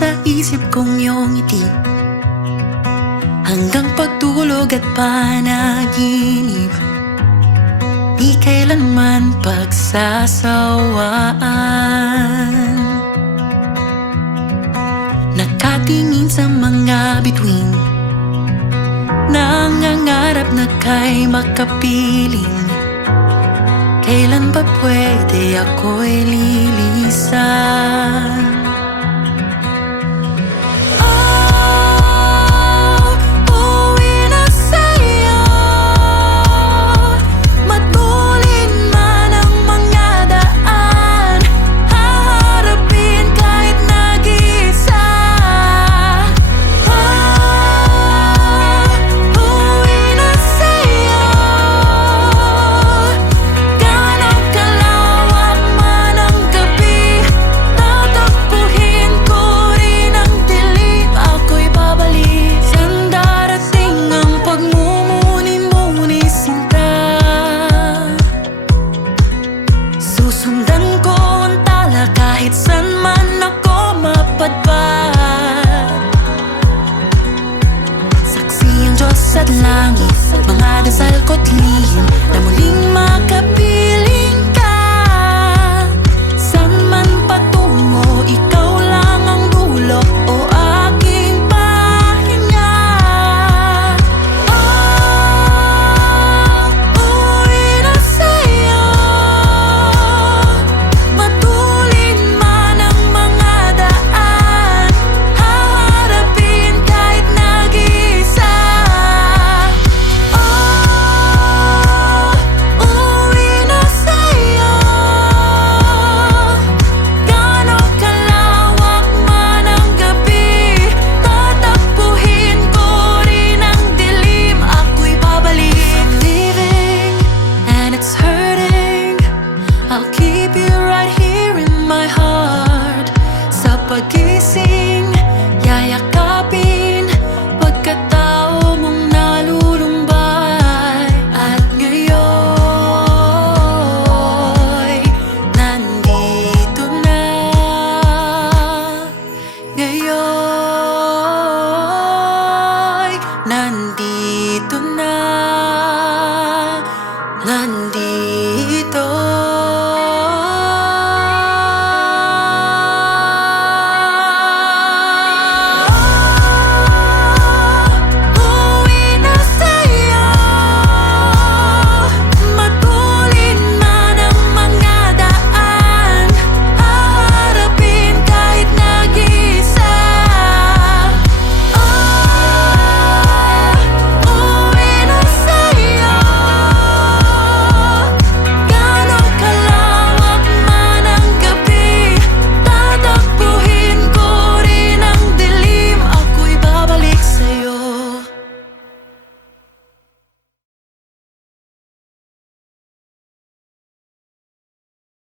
sa isip kong iyong ngiti, hanggang pagtulog at panaginip, di kailanman pagsasawaan. Nakatingin sa mga bituin, nangangarap na kay makapiling. Kailan ba pwede ako'y lilisan? Susundan ko ang tala kahit san man ako mapadpad. Saksi ang Diyos at langit, mga dasal ko't lihim, na muling makapiling ka. San man patungo, ikaw lang ang dulo o aking pahinga. Uwi na sa'yo, matulin man ang mga daan, haharapin kahit nag-iisa. Uwi na sa'yo, gaano kalawak man ang gabi, tatakbuhin ko rin ang dilim, ako'y babalik. I'm leaving and it's hurting, I'll keep you right here in my heart. Sa pagising, yayakapin pagkatao mong nalulumbay. At ngayon, nandito na. Ngayon, nandito na.